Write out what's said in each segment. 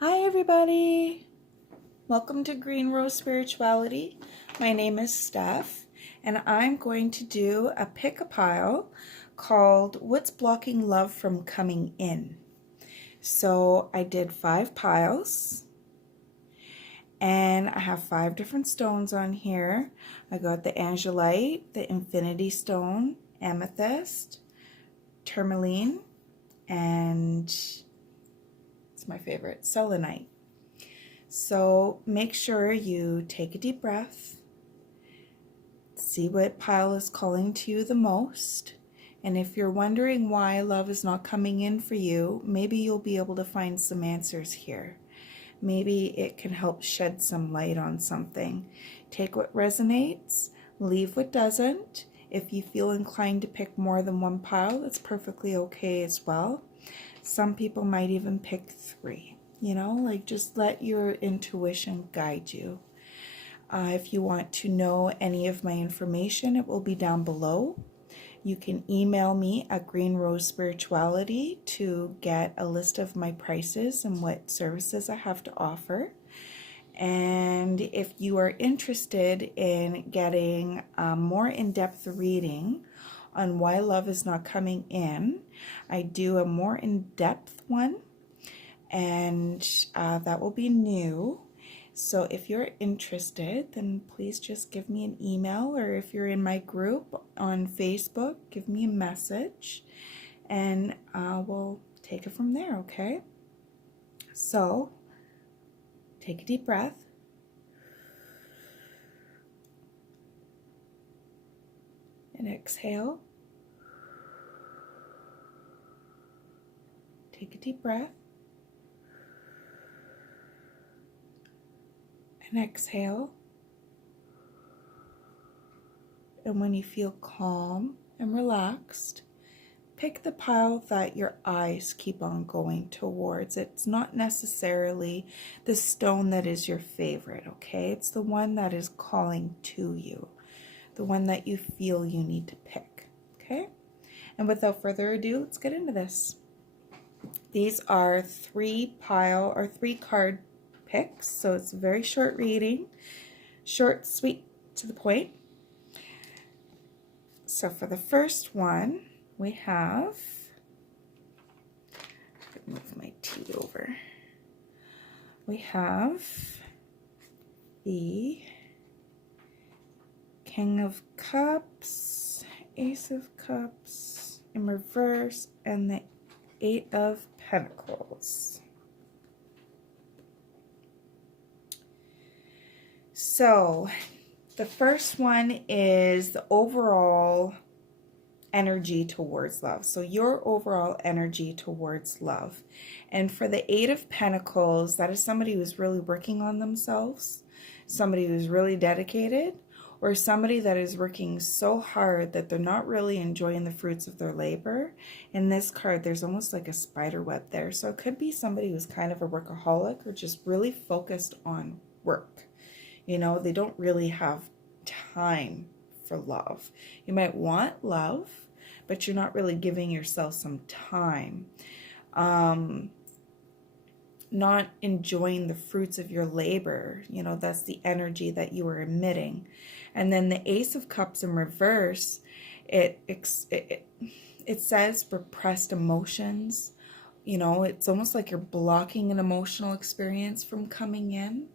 Hi everybody! Welcome to Green Rose Spirituality. My name is Steph and I'm going to do a pick-a-pile called What's Blocking Love from Coming In? So I did 5 piles and I have 5 different stones on here. I got the Angelite, the Infinity Stone, Amethyst, Tourmaline, and it's my favorite, Selenite. So make sure you take a deep breath, see what pile is calling to you the most, and if you're wondering why love is not coming in for you, maybe you'll be able to find some answers here. Maybe it can help shed some light on something. Take what resonates, leave what doesn't. If you feel inclined to pick more than one pile, that's perfectly okay as well. Some people might even pick 3. You know, like just let your intuition guide you. If you want to know any of my information, it will be down below. You can email me at Green Rose Spirituality to get a list of my prices and what services I have to offer. And if you are interested in getting a more in-depth reading on why love is not coming in, I do a more in-depth one, and that will be new. So if you're interested, then please just give me an email, or if you're in my group on Facebook, give me a message and we'll take it from there, okay? So take a deep breath. And exhale. Take a deep breath. And exhale. And when you feel calm and relaxed, pick the pile that your eyes keep on going towards. It's not necessarily the stone that is your favorite, okay? It's the one that is calling to you, the one that you feel you need to pick, okay? And without further ado, let's get into this. These are 3 card picks, so it's a very short reading, short, sweet, to the point. So for the first one, we have, move my tea over. We have the King of Cups, Ace of Cups in reverse, and the 8 of Pentacles. So the first one is the overall energy towards love. So your overall energy towards love. And for the 8 of Pentacles, that is somebody who's really working on themselves, somebody who's really dedicated, or somebody that is working so hard that they're not really enjoying the fruits of their labor. In this card, there's almost like a spider web there. So it could be somebody who's kind of a workaholic or just really focused on work. You know, they don't really have time for love. You might want love, but you're not really giving yourself some time. Not enjoying the fruits of your labor. You know, that's the energy that you are emitting. And then the Ace of Cups in reverse, it says repressed emotions. You know, it's almost like you're blocking an emotional experience from coming in.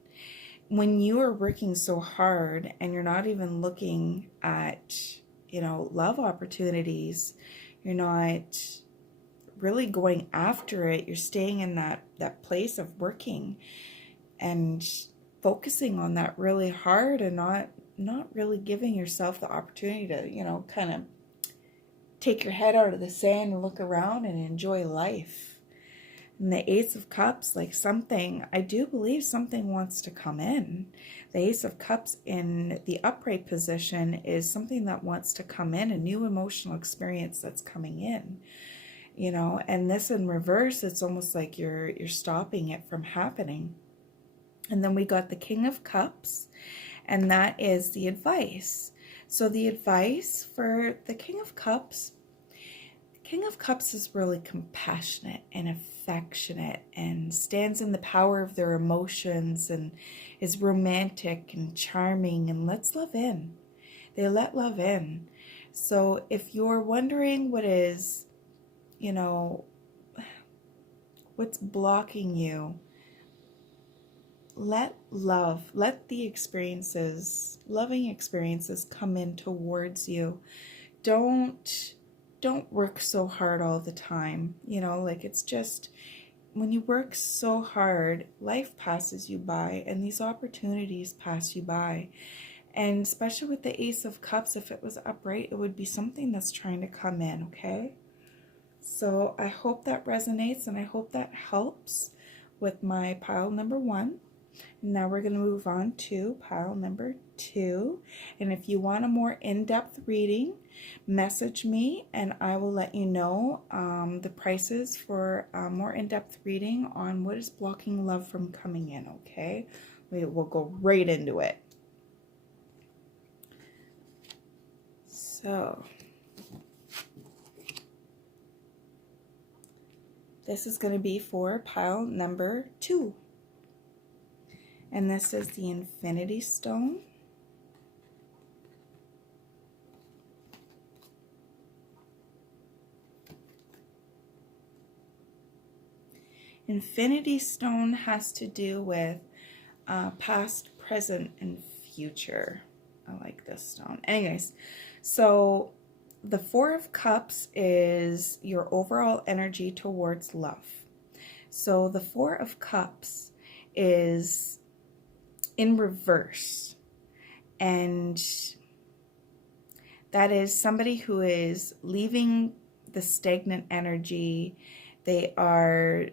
When you are working so hard and you're not even looking at, you know, love opportunities, you're not really going after it, you're staying in that place of working and focusing on that really hard and not really giving yourself the opportunity to, you know, kind of take your head out of the sand and look around and enjoy life. And the Ace of Cups, like something, I do believe something wants to come in. The Ace of Cups in the upright position is something that wants to come in, a new emotional experience that's coming in. You know, and this in reverse, it's almost like you're stopping it from happening. And then we got the King of Cups, and that is the advice. So the advice for the King of Cups King of Cups is really compassionate and affectionate and stands in the power of their emotions and is romantic and charming and lets love in. They let love in. So if you're wondering what is, what's blocking you, let the experiences, loving experiences come in towards you. Don't work so hard all the time. It's just, when you work so hard, life passes you by and these opportunities pass you by. And especially with the Ace of Cups, if it was upright, it would be something that's trying to come in, okay? So I hope that resonates and I hope that helps with my pile number 1. Now we're going to move on to pile number 2. And if you want a more in-depth reading, message me and I will let you know the prices for a more in-depth reading on what is blocking love from coming in, okay? We'll go right into it. So, this is going to be for pile number 2. And this is the Infinity Stone. Infinity Stone has to do with past, present, and future. I like this stone. Anyways, so the Four of Cups is your overall energy towards love. So the Four of Cups is in reverse, and that is somebody who is leaving the stagnant energy. They are,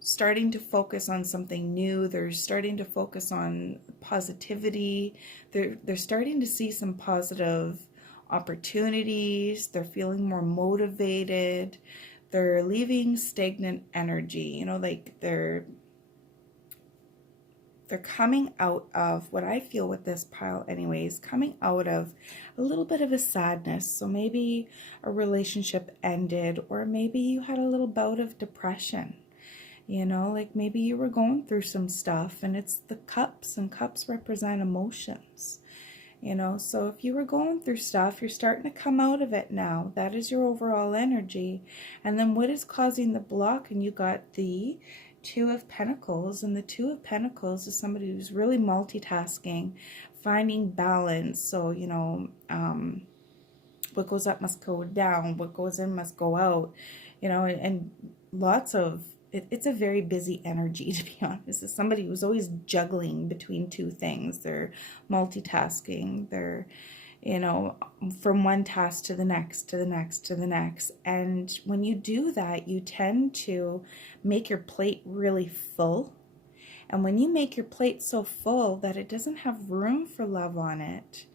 starting to focus on something new. They're starting to focus on positivity. They're starting to see some positive opportunities. They're feeling more motivated. They're leaving stagnant energy. They're coming out of, what I feel with this pile anyways, coming out of a little bit of a sadness. So maybe a relationship ended, or maybe you had a little bout of depression. Maybe you were going through some stuff, and it's the cups, and cups represent emotions. So if you were going through stuff, you're starting to come out of it now. That is your overall energy. And then what is causing the block? And you got the Two of Pentacles, and the Two of Pentacles is somebody who's really multitasking, finding balance. So, what goes up must go down, what goes in must go out, and lots of, it's a very busy energy, to be honest. It's somebody who's always juggling between two things. They're multitasking, they're, from one task to the next, to the next, to the next. And when you do that, you tend to make your plate really full. And when you make your plate so full that it doesn't have room for love on it,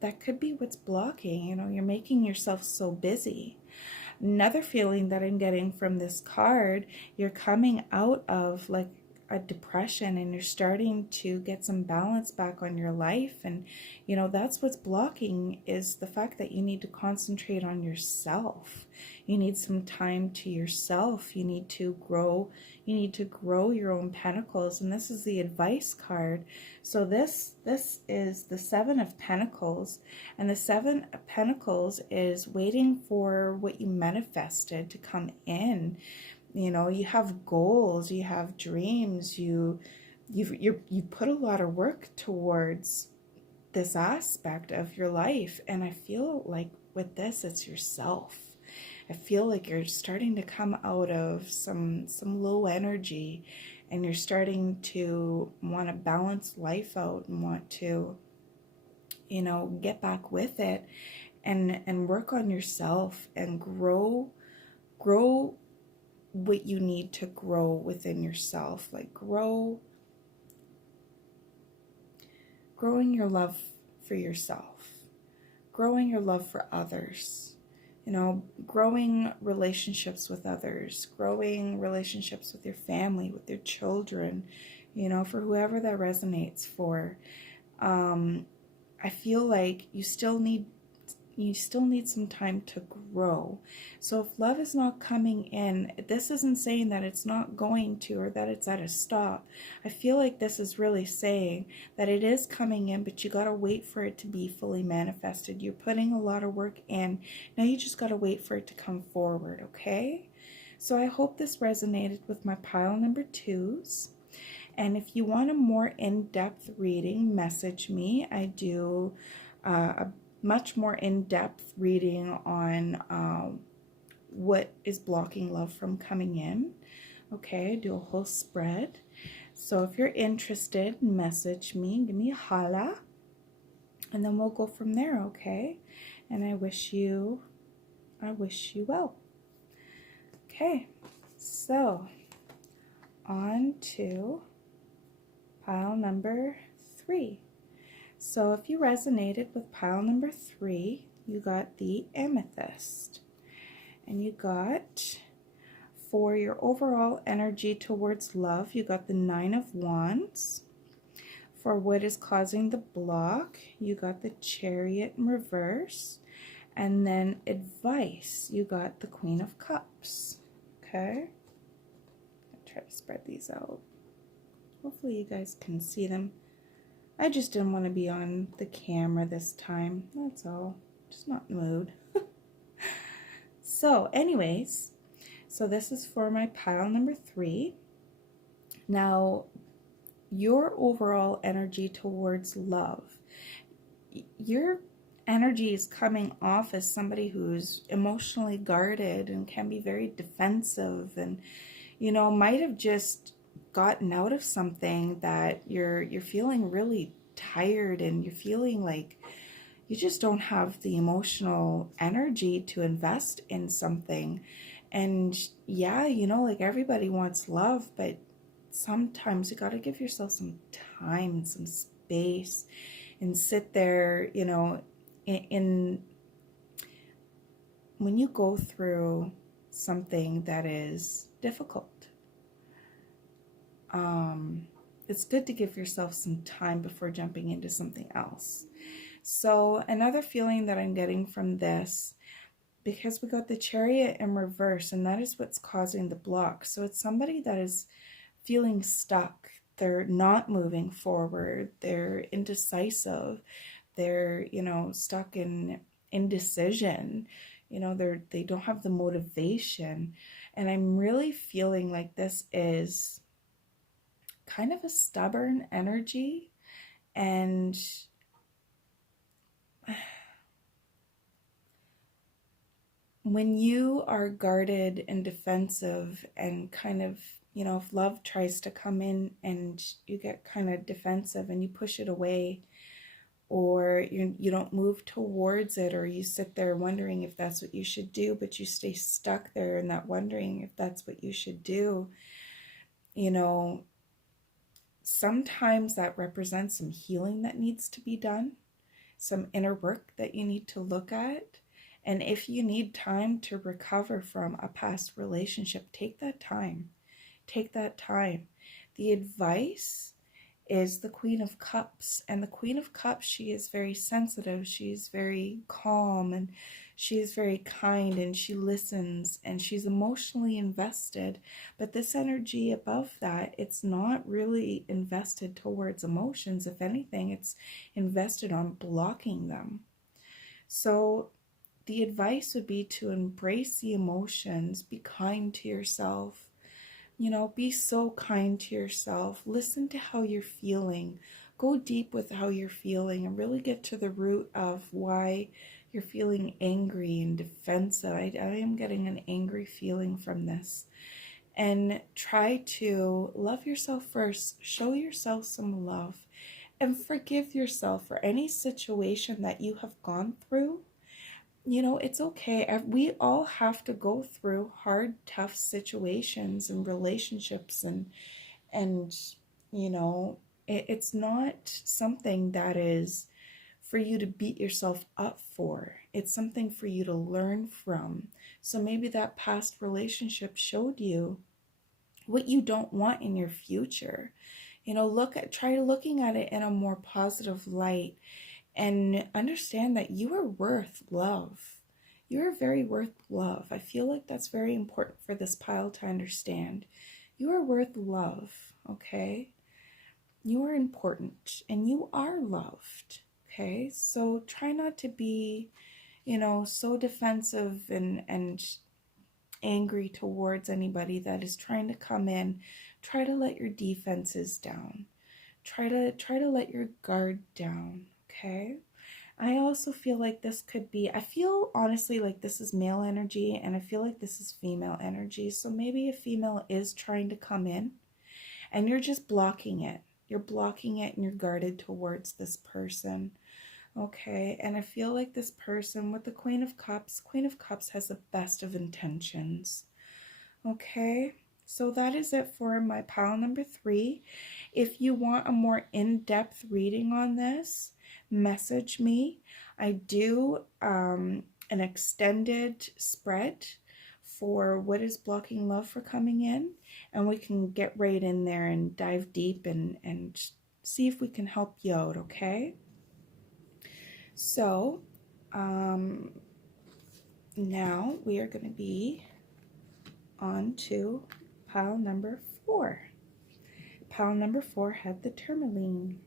that could be what's blocking. You're making yourself so busy. Another feeling that I'm getting from this card, you're coming out of like a depression and you're starting to get some balance back on your life. And that's what's blocking, is the fact that you need to concentrate on yourself. You need some time to yourself. You need to grow your own pentacles. And this is the advice card. So this is the Seven of Pentacles, and the Seven of Pentacles is waiting for what you manifested to come in. You have goals, you have dreams, you put a lot of work towards this aspect of your life. And I feel like with this, it's yourself. I feel like you're starting to come out of some low energy, and you're starting to want to balance life out and want to, get back with it and work on yourself and grow what you need to grow within yourself. Like growing your love for yourself, growing your love for others, growing relationships with others, growing relationships with your family, with your children, for whoever that resonates for. I feel like you still need you still need some time to grow. So if love is not coming in, this isn't saying that it's not going to or that it's at a stop. I feel like this is really saying that it is coming in, but you got to wait for it to be fully manifested. You're putting a lot of work in. Now you just got to wait for it to come forward, okay? So I hope this resonated with my pile number 2s. And if you want a more in-depth reading, message me. I do a much more in-depth reading on what is blocking love from coming in. Okay, I do a whole spread. So if you're interested, message me, give me a holla, and then we'll go from there, okay? And I wish you well. Okay, so on to pile number 3. So if you resonated with pile number 3, you got the amethyst. And you got, for your overall energy towards love, you got the 9 of Wands. For what is causing the block, you got the Chariot in reverse. And then advice, you got the Queen of Cups. Okay? I'll try to spread these out. Hopefully you guys can see them. I just didn't want to be on the camera this time. That's all. Just not in the mood. So anyways, so this is for my pile number 3. Now, your overall energy towards love. Your energy is coming off as somebody who's emotionally guarded and can be very defensive and, you know, might have just gotten out of something that you're feeling really tired and you're feeling like you just don't have the emotional energy to invest in something. And yeah, you know, like everybody wants love, but sometimes you got to give yourself some time and some space and sit there, you know, in when you go through something that is difficult. It's good to give yourself some time before jumping into something else. So another feeling that I'm getting from this, because we got the Chariot in reverse, and that is what's causing the block. So it's somebody that is feeling stuck. They're not moving forward. They're indecisive. They're, you know, stuck in indecision. You know, they don't have the motivation. And I'm really feeling like this is kind of a stubborn energy, and when you are guarded and defensive and kind of, you know, if love tries to come in and you get kind of defensive and you push it away, or you don't move towards it, or you sit there wondering if that's what you should do, but you stay stuck there in that wondering if that's what you should do, you know, sometimes that represents some healing that needs to be done, some inner work that you need to look at. And if you need time to recover from a past relationship, take that time. Take that time. The advice is the Queen of Cups. And the Queen of Cups, she is very sensitive. She's very calm and she is very kind and she listens and she's emotionally invested. But this energy above that, it's not really invested towards emotions. If anything, it's invested on blocking them. So the advice would be to embrace the emotions, be kind to yourself. You know, be so kind to yourself. Listen to how you're feeling. Go deep with how you're feeling and really get to the root of why you're feeling angry and defensive. I am getting an angry feeling from this. And try to love yourself first. Show yourself some love. And forgive yourself for any situation that you have gone through. You know, it's okay. We all have to go through hard, tough situations and relationships, and you know, it's not something that is for you to beat yourself up for. It's something for you to learn from. So maybe that past relationship showed you what you don't want in your future. You know, try looking at it in a more positive light. and understand that you are worth love. You are very worth love. I feel like that's very important for this pile to understand. You are worth love, okay? You are important and you are loved, okay? So try not to be, so defensive and angry towards anybody that is trying to come in. Try to let your defenses down. Try to let your guard down, okay? I also feel like this could be, I feel honestly like this is male energy, and I feel like this is female energy. So maybe a female is trying to come in and you're just blocking it. You're blocking it and you're guarded towards this person. Okay, and I feel like this person with the Queen of Cups has the best of intentions. Okay, so that is it for my pile number 3. If you want a more in-depth reading on this, message me. I do an extended spread for what is blocking love for coming in, and we can get right in there and dive deep and see if we can help you out, okay? So now we are going to be on to pile number 4. Pile number 4 had the tourmaline.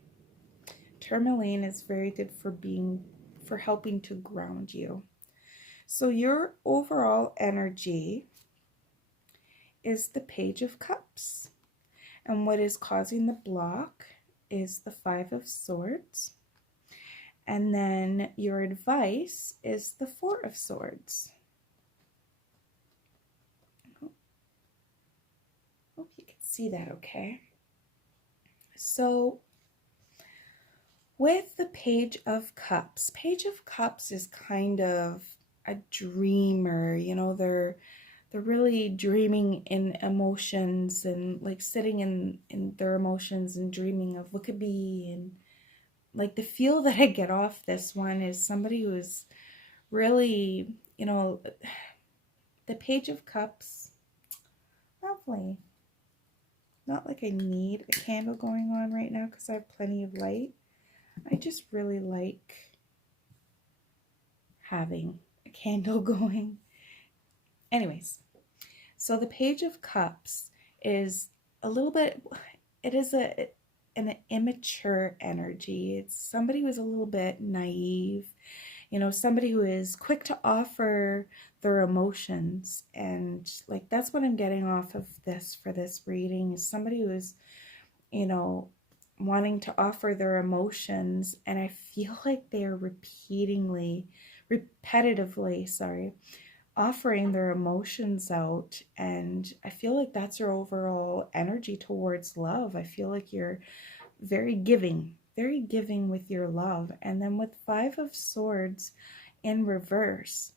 Tourmaline is very good for helping to ground you. So your overall energy is the Page of Cups. And what is causing the block is the 5 of Swords. And then your advice is the 4 of Swords. Hope you can see that okay. So with the Page of Cups is kind of a dreamer, they're really dreaming in emotions and like sitting in their emotions and dreaming of what could be. And like the feel that I get off this one is somebody who's really, the Page of Cups, lovely. Not like I need a candle going on right now because I have plenty of light. I just really like having a candle going. Anyways, so the Page of Cups is a little bit, it is an immature energy. It's somebody who's a little bit naive, somebody who is quick to offer their emotions. And like, that's what I'm getting off of this for this reading, is somebody who is, wanting to offer their emotions. And I feel like they are repetitively, offering their emotions out. And I feel like that's your overall energy towards love. I feel like you're very giving with your love. And then with 5 of Swords in reverse,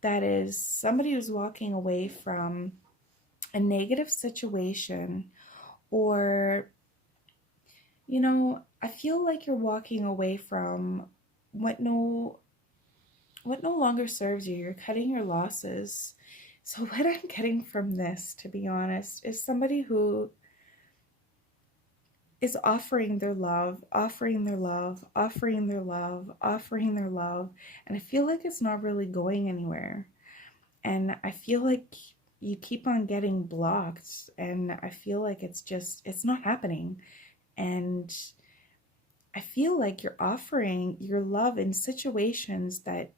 that is somebody who's walking away from a negative situation, or I feel like you're walking away from what no longer serves you. You're cutting your losses. So what I'm getting from this, to be honest, is somebody who is offering their love, offering their love, offering their love, offering their love. And I feel like it's not really going anywhere. And I feel like you keep on getting blocked. And I feel like it's not happening. And I feel like you're offering your love in situations that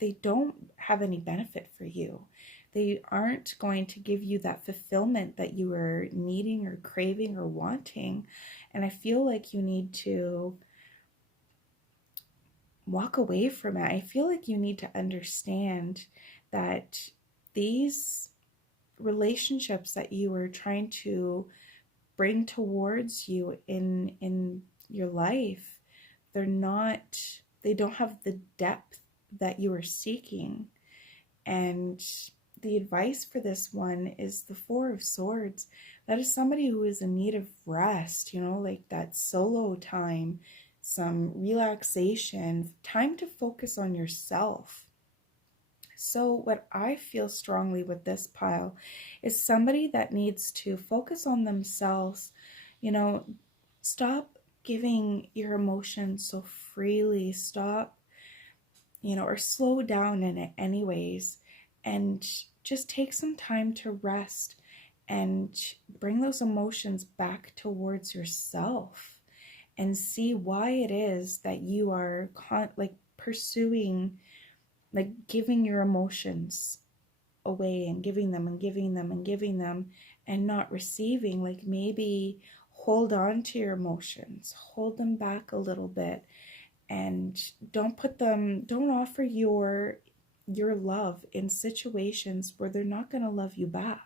they don't have any benefit for you. They aren't going to give you that fulfillment that you are needing or craving or wanting. And I feel like you need to walk away from it. I feel like you need to understand that these relationships that you are trying to bring towards you in your life, they don't have the depth that you are seeking. And the advice for this one is the 4 of Swords. That is somebody who is in need of rest, like that solo time, some relaxation, time to focus on yourself. So what I feel strongly with this pile is somebody that needs to focus on themselves, stop giving your emotions so freely. Stop, or slow down in it anyways, and just take some time to rest and bring those emotions back towards yourself and see why it is that you are pursuing, like giving your emotions away and giving them and giving them and giving them and not receiving. Like maybe hold on to your emotions, hold them back a little bit, and don't offer your love in situations where they're not going to love you back.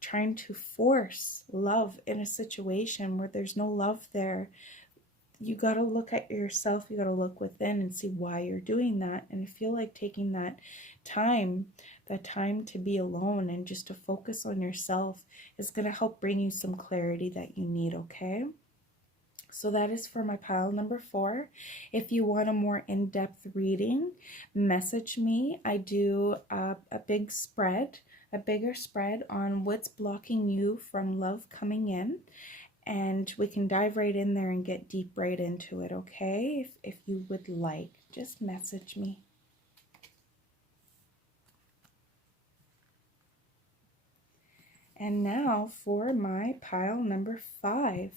Trying to force love in a situation where there's no love there. You got to look at yourself, you got to look within and see why you're doing that. And I feel like taking that time to be alone and just to focus on yourself is going to help bring you some clarity that you need, okay? So that is for my pile number 4. If you want a more in-depth reading, message me. I do a bigger spread on what's blocking you from love coming in. And we can dive right in there and get deep right into it, okay? If you would like, just message me. And now for my pile number 5.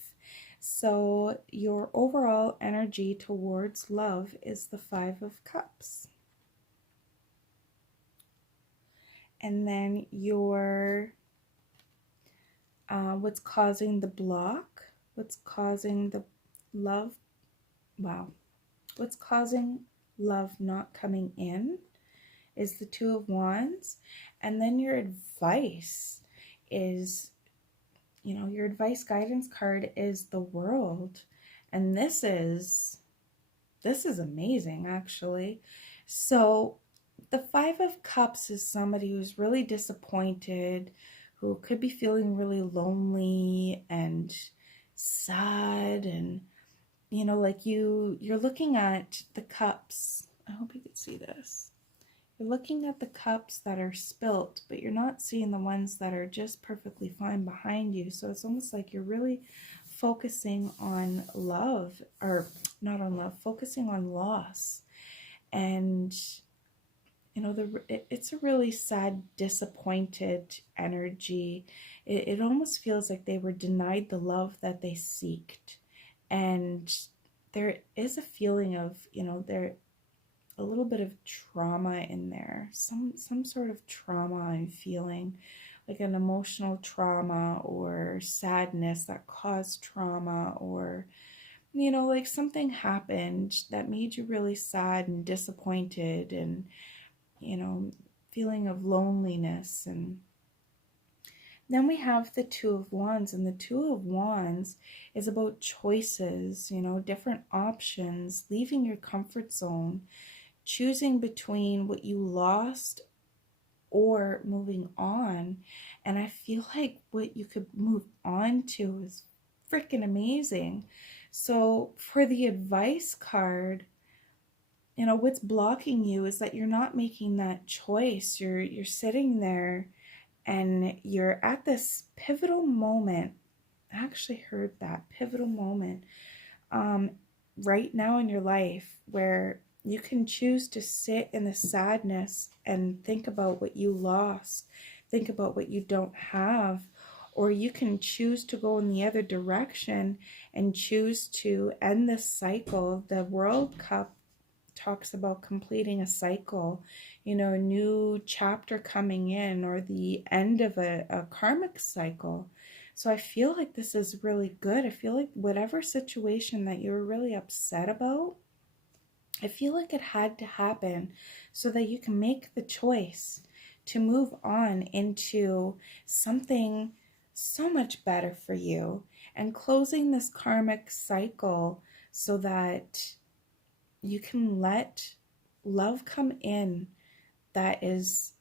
So your overall energy towards love is the 5 of Cups. And then your what's causing the block, what's causing the love, what's causing love not coming in is the 2 of Wands. And then your advice is, your advice guidance card is the World. And this is amazing, actually. So the 5 of Cups is somebody who's really disappointed, who could be feeling really lonely and sad, and like you're looking at the cups. I hope you could see this. You're looking at the cups that are spilt, but you're not seeing the ones that are just perfectly fine behind you. So it's almost like you're really focusing on love, or not on love, focusing on loss. And it's a really sad, disappointed energy. It almost feels like they were denied the love that they seeked. And there is a feeling of, there a little bit of trauma in there, some sort of trauma I'm feeling, like an emotional trauma or sadness that caused trauma, or like something happened that made you really sad and disappointed, and feeling of loneliness. And then we have the 2 of Wands, and the 2 of Wands is about choices, different options, leaving your comfort zone, choosing between what you lost or moving on. And I feel like what you could move on to is freaking amazing. So for the advice card, what's blocking you is that you're not making that choice. You're sitting there and you're at this pivotal moment. I actually heard that pivotal moment right now in your life, where you can choose to sit in the sadness and think about what you lost, think about what you don't have, or you can choose to go in the other direction and choose to end this cycle. The World Cup talks about completing a cycle, a new chapter coming in, or the end of a karmic cycle. So I feel like this is really good. I feel like whatever situation that you were really upset about, I feel like it had to happen so that you can make the choice to move on into something so much better for you, and closing this karmic cycle so that you can let love come in that is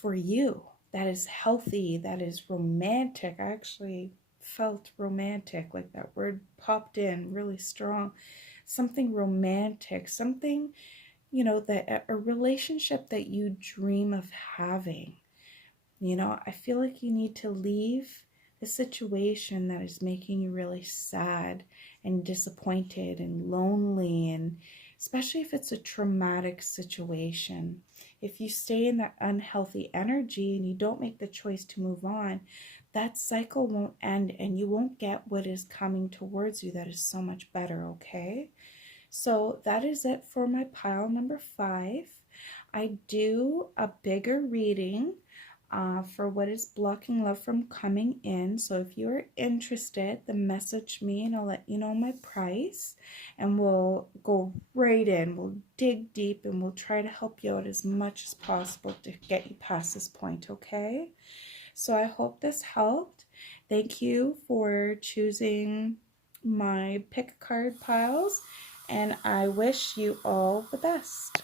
for you, that is healthy, that is romantic. I actually felt romantic, like that word popped in really strong. Something romantic, something, that a relationship that you dream of having. I feel like you need to leave a situation that is making you really sad and disappointed and lonely, and especially if it's a traumatic situation. If you stay in that unhealthy energy and you don't make the choice to move on, that cycle won't end and you won't get what is coming towards you that is so much better, okay? So that is it for my pile number 5. I do a bigger reading for what is blocking love from coming in. So if you're interested, then message me and I'll let you know my price. And we'll go right in. We'll dig deep and we'll try to help you out as much as possible to get you past this point, okay? So I hope this helped. Thank you for choosing my pick a card piles, and I wish you all the best.